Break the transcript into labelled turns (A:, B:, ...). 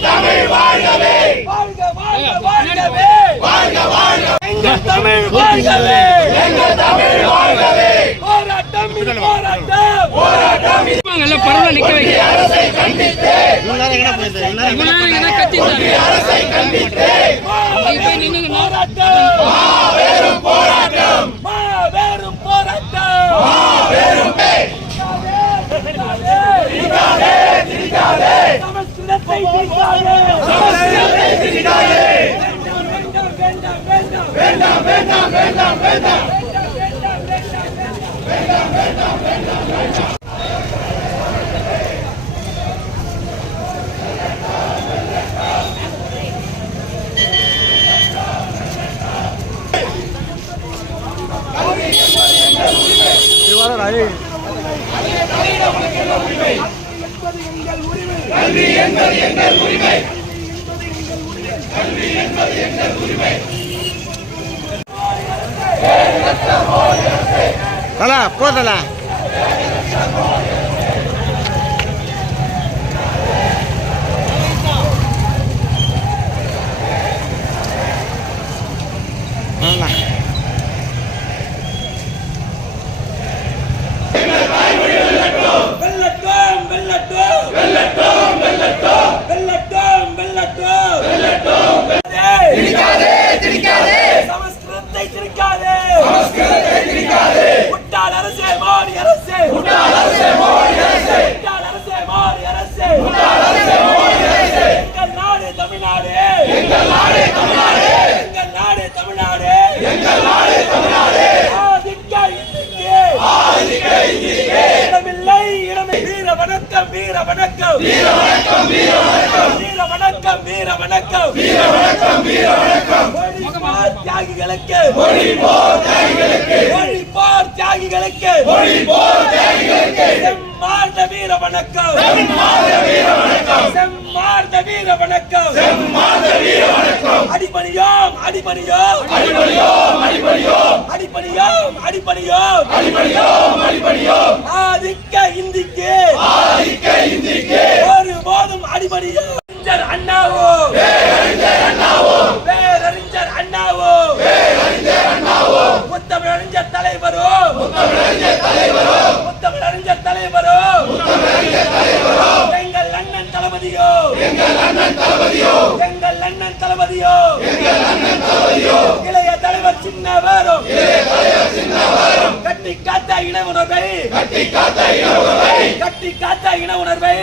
A: தமிழ் வாழ்கவே. வாழ்க வாழ்க வாழ்கவே.
B: வாழ்க வாழ்க.
A: எங்கள் தமிழ் வாழ்கவே.
B: எங்கள் தமிழ் வாழ்கவே.
A: போராட்டம் இது போராட்டம்.
B: போராட்டம்
C: எல்லாம் பரவாயில்ல நிக்க வைக்க
B: அரசை கண்டித்து. அரசை கண்டித்து.
C: நின்னுங்க
A: போராட்டம்.
B: மாபெரும் போராட்டம்.
A: மாபெரும் போராட்டம்.
B: மாபெரும்
A: திரிக்காதே, திரிக்காதே. சமஸ்கிருதத்தை திரிக்காதே. வேண்டாம் வேண்டாம் வேண்டாம் வேண்டாம்
B: வேண்டாம் வேண்டாம் கல்வி என்பது எங்கள் உரிமை கல்வி என்பது
A: எங்கள்
B: உரிமை
A: ¡Dala, pódala! ¡Dala! வணக்கம் வீர வணக்கம்
B: வீர வணக்கம் வீர வணக்கம்
A: வீர வணக்கம் வீர வணக்கம்
B: வீர வணக்கம் வீர வணக்கம்
A: ஒழிப்போர் தியாகிகளுக்கு
B: மொழி போர் தியாகிகளுக்கு.
A: மொழி போர் தியாகிகளுக்கு.
B: மொழி போர் தியாகிகளுக்கு.
A: செம்மார்ந்த வீர வணக்கம்.
B: செம்மாத வீர வணக்கம்.
A: செம்மார்ந்த வீர வணக்கம்.
B: செம்மாத வீர வணக்கம்.
A: அடிபணியோம் அடிபணியோம்.
B: அடிபடியோம் அடிபடியோம்
A: அடிபணியோம் அடிபணியோம்.
B: அடிபடியோம் அடிபடியோம்
A: ஆதிக்க இந்திக்கு.
B: ஆதிக்க இந்திக்கு.
A: ஒருபோதும் அடிபணியோம். அறிஞர் அண்ணாவோ.
B: பேரறிஞர் அண்ணாவோ.
A: பேரறிஞர் அண்ணாவோ.
B: பேரறிஞர் அண்ணாவோ.
A: முத்தமிழறிஞர் தலைவரோ.
B: முத்தமிழறிஞர் தலைவரோ.
A: தலைவரோ? எங்கள் அண்ணன் தளபதியோ?
B: எங்கள் அண்ணன் தளபதியோ?
A: எங்கள் அண்ணன் தளபதியோ
B: எங்கள் அண்ணன் தளபதியோ
A: இளைய தலைவர் சின்னவரும்?
B: இளைய தலைவர் சின்னவரும்
A: கட்டி காத்த இன உணர்வை?
B: கட்டி காத்த இன உணர்வை
A: கட்டி காத்த இன உணர்வை?